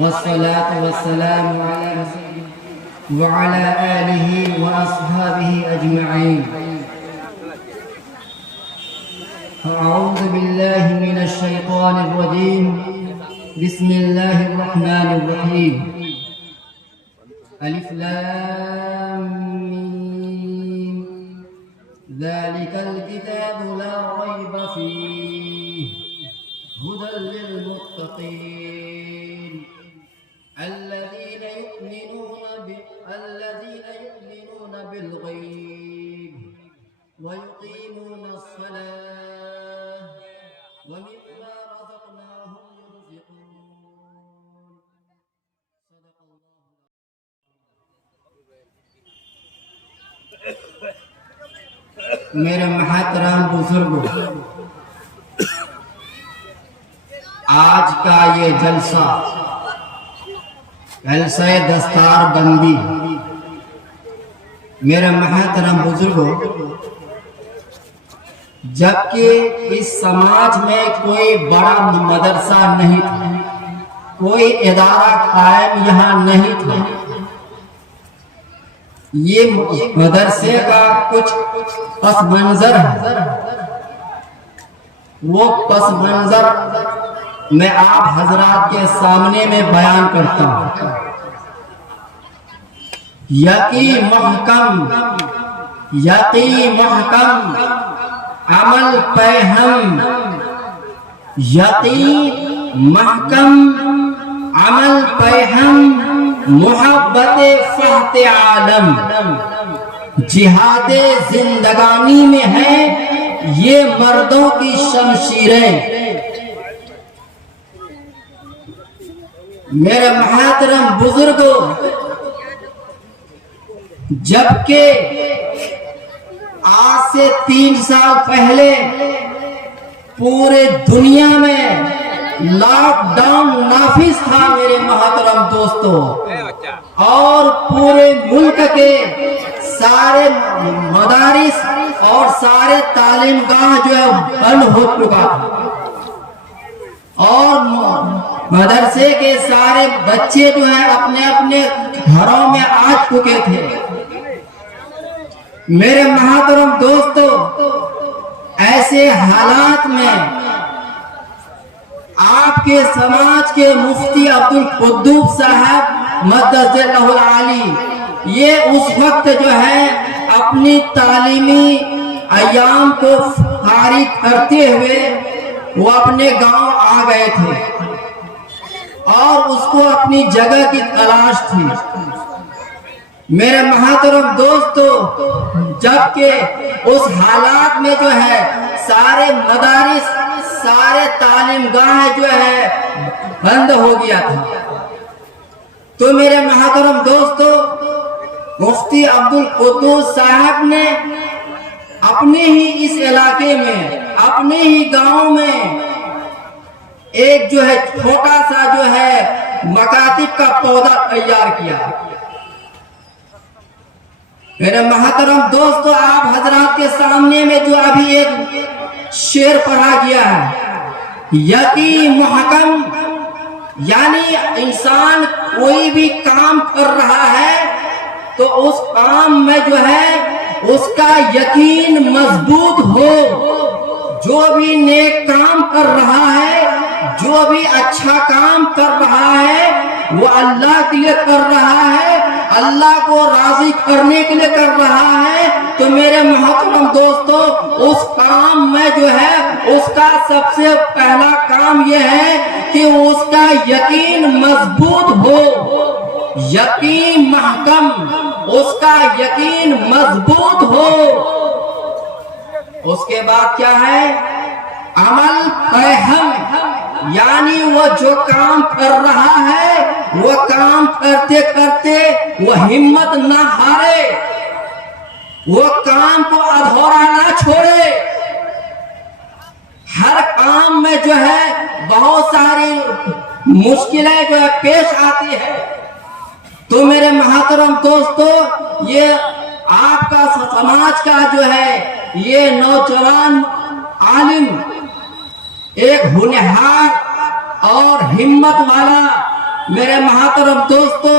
والصلاة والسلام وعلى آله وأصحابه أجمعين. أعوذ بالله من الشيطان الرجيم. بسم الله الرحمن الرحيم. ألف لام ميم. ذلك الكتاب لا ريب فيه هدى للمتقين الذين يؤمنون بالغيب ويقيمون الصلاة ومما رزقناهم ينفقون. صدق الله. میرے محترم بزرگوں، آج کا یہ جلسہ دستار بندی، میرے محترم بزرگوں، جبکہ اس سماج میں کوئی بڑا مدرسہ نہیں تھا، کوئی ادارہ قائم یہاں نہیں تھا، یہ مدرسے کا کچھ پس منظر ہے. وہ پس منظر میں آپ حضرات کے سامنے میں بیان کرتا ہوں. یقین محکم عمل پہ ہم، یقین محکم عمل پہ ہم، محبت فہد عالم. جہاد زندگانی میں ہے یہ مردوں کی شمشیریں. میرے محترم بزرگوں، جبکہ آج سے 3 سال پہلے پورے دنیا میں لاک ڈاؤن نافذ تھا میرے محترم دوستوں، اور پورے ملک کے سارے مدارس اور سارے تعلیم گاہ جو ہے بند ہو چکا تھا، اور مدرسے کے سارے بچے جو ہیں اپنے اپنے گھروں میں آ چکے تھے. میرے محترم دوستو، ایسے حالات میں آپ کے سماج کے مفتی عبدالقدوس صاحب مدد اللہ العالی، یہ اس وقت جو ہے اپنی تعلیمی ایام کو فارغ کرتے ہوئے وہ اپنے گاؤں آ گئے تھے، اور اس کو اپنی جگہ کی تلاش تھی. میرے محترم دوستو، جبکہ اس حالات میں جو ہے سارے مدارس، سارے تعلیم گاہ جو ہے بند ہو گیا تھا، تو میرے محترم دوستو، مفتی عبدالقدوس صاحب نے اپنے ہی اس علاقے میں، اپنے ہی گاؤں میں ایک جو ہے چھوٹا سا جو ہے مکاتب کا پودا تیار کیا. میرے محترم دوستو، آپ حضرات کے سامنے میں جو ابھی ایک شعر پڑھا گیا ہے، یقین محکم، یعنی انسان کوئی بھی کام کر رہا ہے تو اس کام میں جو ہے اس کا یقین مضبوط ہو. جو بھی نیک کام کر رہا ہے، جو بھی اچھا کام کر رہا ہے، وہ اللہ کے لیے کر رہا ہے، اللہ کو راضی کرنے کے لیے کر رہا ہے. تو میرے محترم دوستو، اس کام میں جو ہے اس کا سب سے پہلا کام یہ ہے کہ اس کا یقین مضبوط ہو، یقین محکم، اس کا یقین مضبوط ہو. اس کے بعد کیا ہے؟ عمل فہم، یعنی وہ جو کام کر رہا ہے وہ کام کرتے کرتے وہ ہمت نہ ہارے، وہ کام کو ادھورا نہ چھوڑے. ہر کام میں جو ہے بہت ساری مشکلیں جو ہے پیش آتی ہے. تو میرے محترم دوستو، یہ آپ کا سماج کا جو ہے یہ نوجوان عالم، ایک ہونہار اور ہمت والا میرے محترم دوستو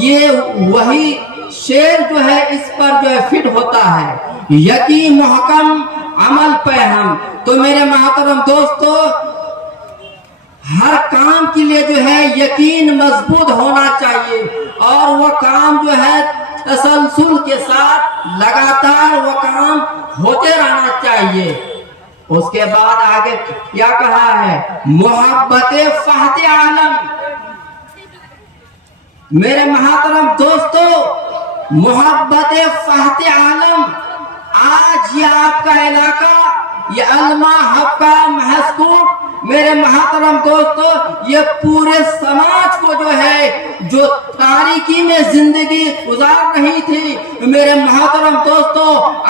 یہ وہی شیر جو ہے اس پر جو ہے فٹ ہوتا ہے، یقین محکم عمل پہ ہم۔ تو میرے محترم دوستو ہر کام کے لیے جو ہے یقین مضبوط ہونا چاہیے، اور وہ کام جو ہے تسلسل کے ساتھ لگاتار وہ کام ہوتے رہنا چاہیے۔ اس کے بعد آگے کیا کہا ہے؟ محبت فہد عالم۔ میرے محترم دوستو محبت فہد عالم، آج یہ آپ کا علاقہ، یہ علمہ حقہ محسکوٹ، میرے محترم دوستو یہ پورے سماج کو جو ہے جو تاریکی میں زندگی گزار رہی تھی، میرے محترم دوستو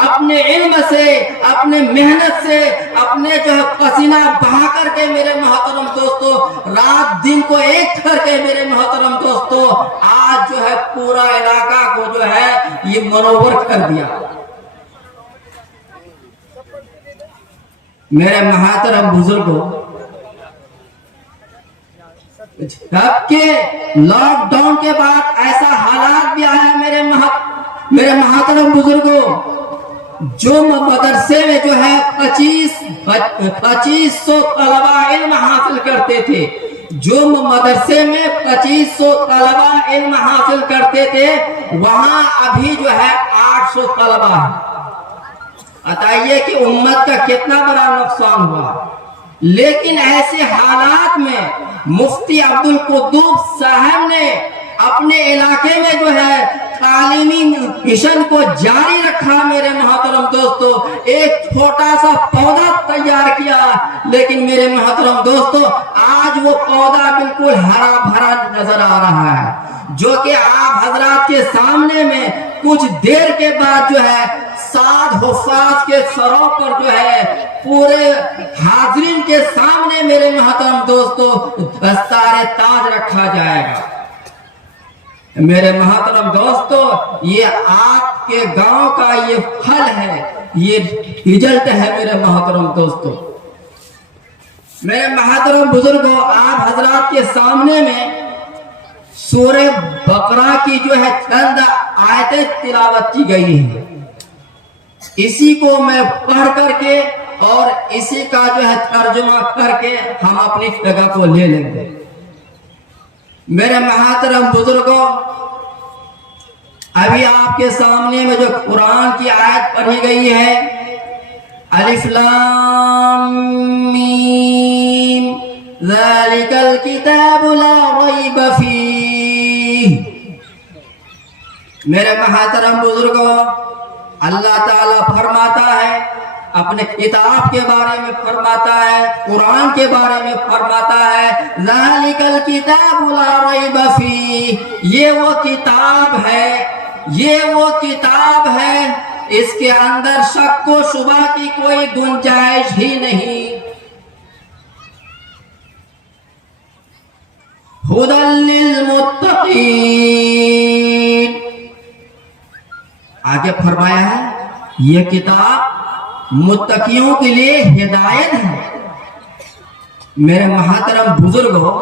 اپنے علم سے، اپنے محنت سے، اپنے جو ہے پسینہ بہا کر کے میرے محترم دوستو رات دن کو ایک کر کے میرے محترم دوستو آج جو ہے پورا علاقہ کو جو ہے یہ منور کر دیا۔ میرے محترم بزرگوں جب کہ لاک ڈاؤن کے بعد ایسا حالات بھی آیا میرے محترم بزرگوں، جو مدرسے میں جو ہے 2500 طلبہ علم حاصل کرتے تھے، جو مدرسے میں 2500 طلبہ علم حاصل کرتے تھے، وہاں ابھی جو ہے 800 طلبہ ہیں۔ بتائیے کہ امت کا کتنا بڑا نقصان ہوا۔ لیکن ایسے حالات میں مفتی عبدالقدوس صاحب نے اپنے علاقے میں جو ہے تعلیمی مشن کو جاری رکھا میرے محترم دوستو، ایک چھوٹا سا پودا تیار کیا، لیکن میرے محترم دوستو آج وہ پودا بالکل ہرا بھرا نظر آ رہا ہے، جو کہ آپ حضرات کے سامنے میں کچھ دیر کے بعد جو ہے 7 حفاظ کے سروں پر جو ہے پورے حاضرین کے سامنے میرے محترم دوستو دستار تاج رکھا جائے گا۔ میرے محترم دوستو یہ آپ کے گاؤں کا یہ پھل ہے، یہ رزلٹ ہے میرے محترم دوستو۔ میرے محترم بزرگوں آپ حضرات کے سامنے میں سورہ بقرہ کی جو ہے چند آیتیں تلاوت کی گئی ہیں، اسی کو میں پڑھ کر کے اور اسی کا جو ہے ترجمہ کر کے ہم اپنی جگہ کو لے لیں گے۔ میرے محترم بزرگوں ابھی آپ کے سامنے میں جو قرآن کی آیت پڑھی گئی ہے، الف لام میم ذالک الکتاب لا ریب فیہ۔ میرے محترم بزرگوں اللہ تعالیٰ فرماتا ہے، اپنے کتاب کے بارے میں فرماتا ہے، قرآن کے بارے میں فرماتا ہے، ذالک الکتاب لا ریب فیہ، یہ وہ کتاب ہے، یہ وہ کتاب ہے اس کے اندر شک و شبہ کی کوئی گنجائش ہی نہیں۔ ھدی للمتقین، آگے فرمایا ہے یہ کتاب متقیوں کے لیے ہدایت ہے۔ میرے محترم بزرگوں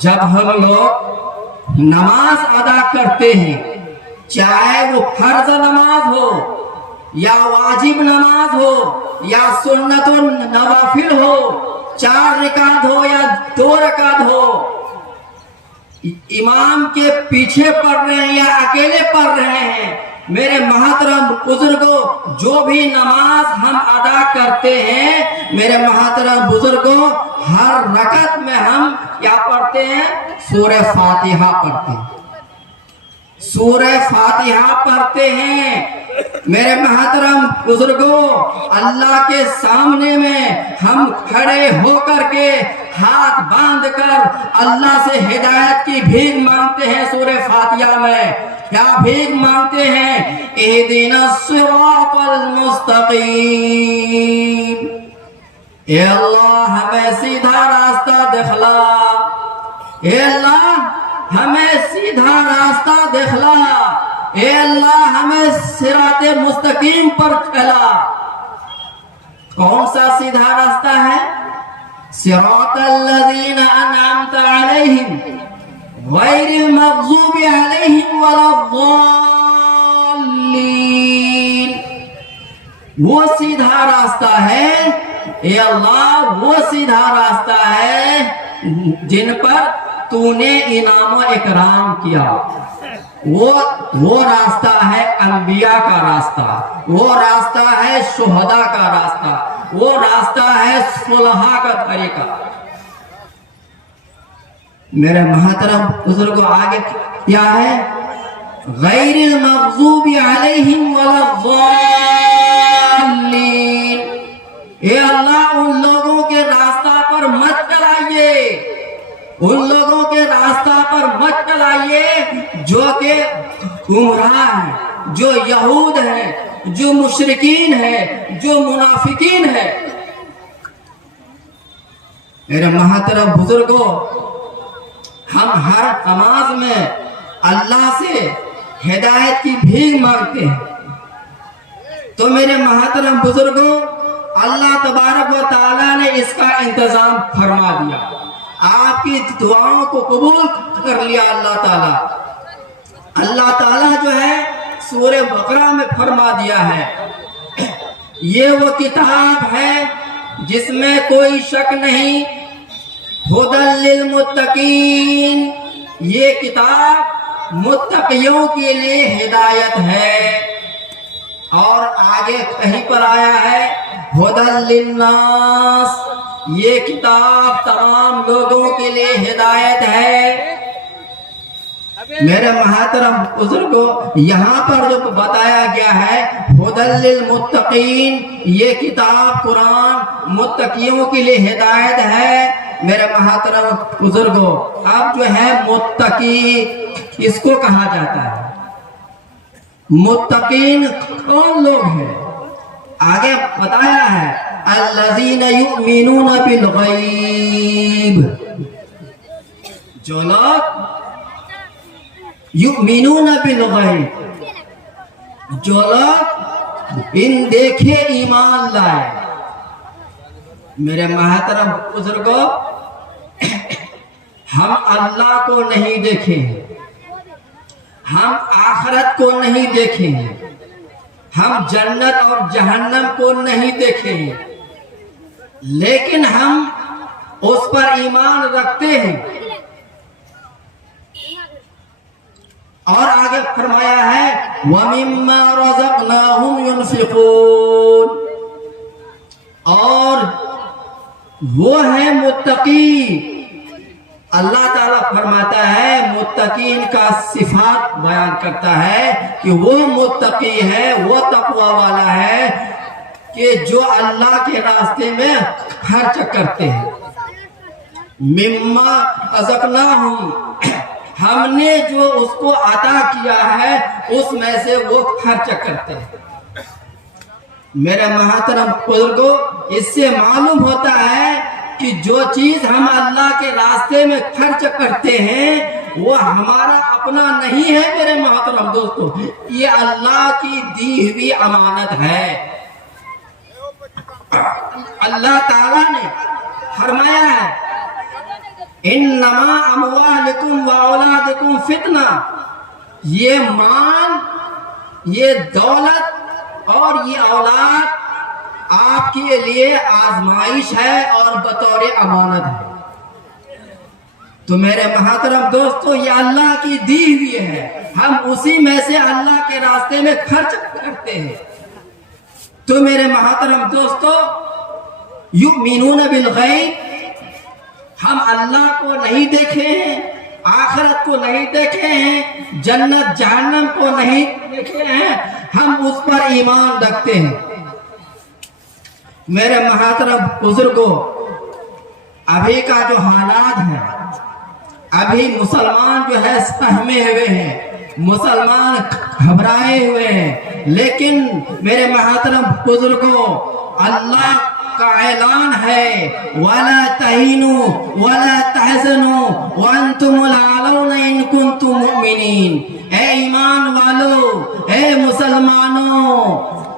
جب ہم لوگ نماز ادا کرتے ہیں، چاہے وہ فرض نماز ہو یا واجب نماز ہو یا سنت و نوافل ہو، 4 رکعت ہو یا 2 رکعت ہو، امام کے پیچھے پڑھ رہے ہیں یا اکیلے پڑھ رہے ہیں، میرے محترم بزرگوں جو بھی نماز ہم ادا کرتے ہیں، میرے محترم بزرگوں ہر رکعت میں ہم کیا پڑھتے ہیں؟ سورہ فاتحہ پڑھتے ہیں، سورہ فاتحہ پڑھتے ہیں۔ میرے محترم بزرگوں اللہ کے سامنے میں ہم کھڑے ہو کر کے ہاتھ باندھ کر اللہ سے ہدایت کی بھیک مانگتے ہیں۔ سورہ فاتحہ میں کیا بھیک مانگتے ہیں؟ اہدنا الصراط المستقیم، اے اللہ ہمیں سیدھا راستہ دکھلا، اے اللہ ہمیں سیدھا راستہ دکھلا، اے اللہ ہمیں صراط مستقیم پر چلا۔ کون سا سیدھا راستہ ہے؟ صراط الذين أنعمت عليهم غير المغضوب عليهم ولا الضالين. وہ سیدھا راستہ ہے اے اللہ، وہ سیدھا راستہ ہے جن پر تو نے انعام و اکرام کیا. وہ راستہ ہے انبیاء کا راستہ، وہ راستہ ہے شہداء کا راستہ، وہ راستہ ہے صلحاء کا طریقہ. میرے محترم بزرگوں، آگے کیا ہے؟ غیر المغضوب علیہم ولا الضالین. اے اللہ، ان لوگوں کے راستہ پر مت چلائیے، ان لوگوں کے راستہ پر مت چلائیے جو کہ گمراہ ہیں، جو یہود ہیں، جو مشرکین ہیں، جو منافقین ہیں. میرے محترم بزرگوں، ہم ہر نماز میں اللہ سے ہدایت کی بھیک مانگتے ہیں. تو میرے محترم بزرگوں، اللہ تبارک و تعالیٰ نے اس کا انتظام فرما دیا، آپ کی دعاؤں کو قبول کر لیا. اللہ تعالیٰ جو ہے سورہ بقرہ میں فرما دیا ہے، یہ وہ کتاب ہے جس میں کوئی شک نہیں، ہدی للمتقین، یہ کتاب متقیوں کے لیے ہدایت ہے. اور آگے کہیں پر آیا ہے ہدی للناس، یہ کتاب تمام لوگوں کے لیے ہدایت ہے. میرے محترم بزرگوں، یہاں پر جو بتایا گیا ہے ہدی للمتقین، یہ کتاب قرآن متقیوں کے لیے ہدایت ہے. میرے محترم بزرگوں، اب جو ہے متقی اس کو کہا جاتا ہے. متقین کون لوگ ہیں؟ آگے بتایا ہے الذین یؤمنون بالغیب، جو لوگ یؤمنون بالغیب، جو لوگ ان دیکھے ایمان لائے. میرے محترم بزرگوں، ہم اللہ کو نہیں دیکھے ہیں، ہم آخرت کو نہیں دیکھے ہیں، ہم جنت اور جہنم کو نہیں دیکھے ہیں، لیکن ہم اس پر ایمان رکھتے ہیں. اور آگے فرمایا ہے وَمِمَّا رَزَقْنَاهُمْ يُنْفِقُونَ، اور وہ ہے متقی. اللہ تعالیٰ فرماتا ہے، متقین کا صفات بیان کرتا ہے کہ وہ متقی ہے، وہ تقوی والا ہے کہ جو اللہ کے راستے میں خرچ کرتے ہیں. مما رزقناہم، ہم نے جو اس کو عطا کیا ہے اس میں سے وہ خرچ کرتے ہیں. میرے محترم بزرگوں، اس سے معلوم ہوتا ہے کہ جو چیز ہم اللہ کے راستے میں خرچ کرتے ہیں وہ ہمارا اپنا نہیں ہے. میرے محترم دوستو، یہ اللہ کی دی ہوئی امانت ہے. اللہ تعالیٰ نے فرمایا ہے انما اموالکم واولادکم فتنہ، یہ مال، یہ دولت اور یہ اولاد آپ کے لیے آزمائش ہے اور بطور امانت ہے. تو میرے محترم دوستو، یہ اللہ کی دی ہوئی ہے، ہم اسی میں سے اللہ کے راستے میں خرچ کرتے ہیں. تو میرے محترم دوستو، یؤمنون بالغیب، ہم اللہ کو نہیں دیکھے ہیں، آخرت کو نہیں دیکھے ہیں، جنت جہنم کو نہیں دیکھے ہیں، ہم اس پر ایمان رکھتے ہیں. میرے محترم بزرگوں، ابھی کا جو حالات ہے، ابھی مسلمان جو ہے سہمے ہوئے ہیں، مسلمان گھبرائے ہوئے ہیں. لیکن میرے محترم بزرگوں، اللہ کا اعلان ہے وَلَا تَهِنُوا وَلَا تَحْزَنُوا وَأَنْتُمُ الْأَعْلَوْنَ إِن كُنتُم مُؤْمِنِينَ. اے ایمان والو، اے مسلمانوں،